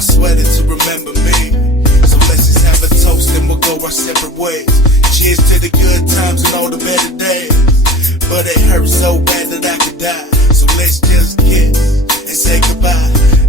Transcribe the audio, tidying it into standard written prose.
my sweater to remember me. So let's just have a toast and we'll go our separate ways. Cheers to the good times and all the better days. But it hurts so bad that I could die. So let's just kiss and say goodbye.